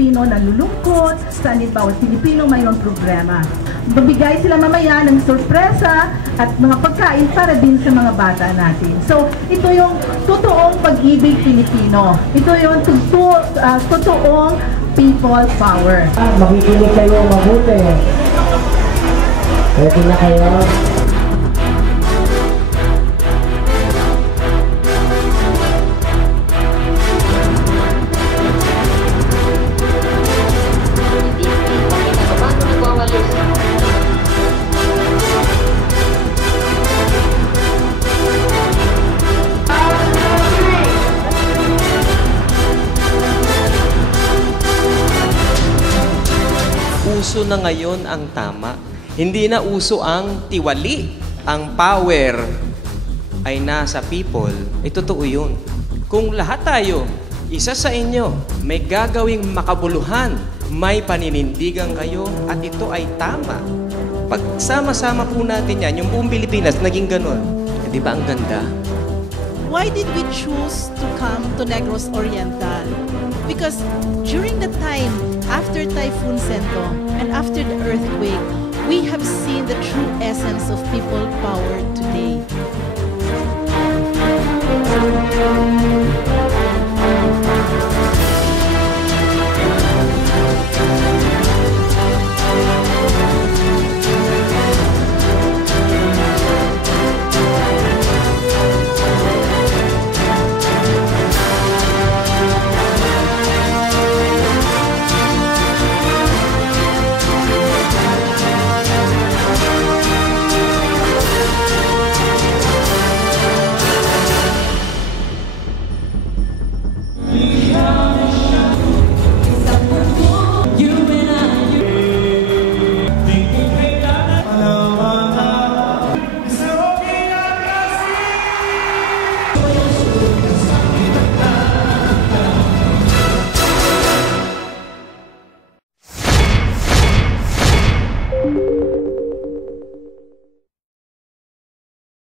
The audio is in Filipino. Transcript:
Pilipino na lulungkot, saan din bawat Pilipino mayroong problema. Babigay sila mamaya ng sorpresa at mga pagkain para din sa mga bata natin. So, ito yung totoong pag-ibig Pilipino. Ito yung totoong people power. Makikinig kayo mabuti. Ready na kayo? Uso na ngayon ang tama. Hindi na uso ang tiwali. Ang power ay nasa people. Ay totoo yun. Kung lahat tayo, isa sa inyo, may gagawing makabuluhan, may paninindigan kayo, at ito ay tama. Pag sama-sama po natin yan, yung buong Pilipinas, naging ganun. Di ba ang ganda? Why did we choose to come to Negros Oriental? Because during the time after Typhoon Sento and after the earthquake, we have seen the true essence of people power today.